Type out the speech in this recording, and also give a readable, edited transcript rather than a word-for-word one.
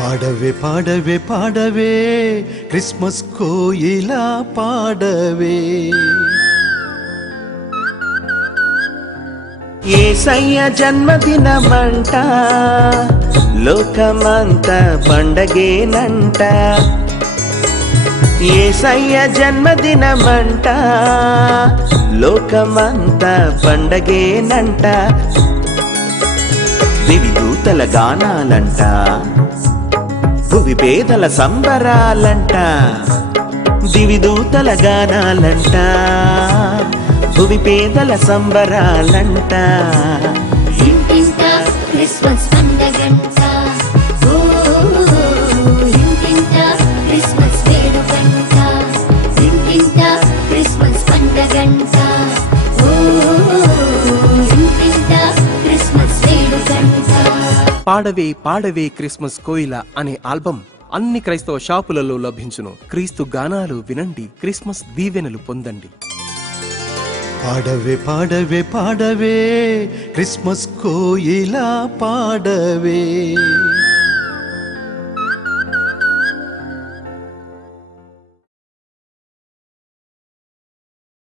పాడవే పాడవే పాడవే క్రిస్మస్ కోయిలా పాడవే. యేసయ్య జన్మదినమంట లోకమంతా పండగేనంట. యేసయ్య జన్మదినమంట లోకమంతా పండగేనంట. దివిదూతల గానాలంట, భువి పేదల సంబరాలంట. దివిదూతల గానాలంట, భువి పేదల సంబరాలంట. ఇంటింట క్రిస్మస్ పండగంట, ఇంటింట క్రిస్మస్ వేడుకంట. ఇంటింట క్రిస్మస్ పండగంట, ఇంటింట క్రిస్మస్ వేడుకంట. పాడవే పాడవే క్రిస్మస్ కోయిల అనే ఆల్బం అన్ని క్రైస్తవ షాపులలో లభించును. క్రీస్తు గానాలు వినండి, క్రిస్మస్ దీవెనలు పొందండి. పాడవే పాడవే పాడవే క్రిస్మస్ కోయిలా పాడవే.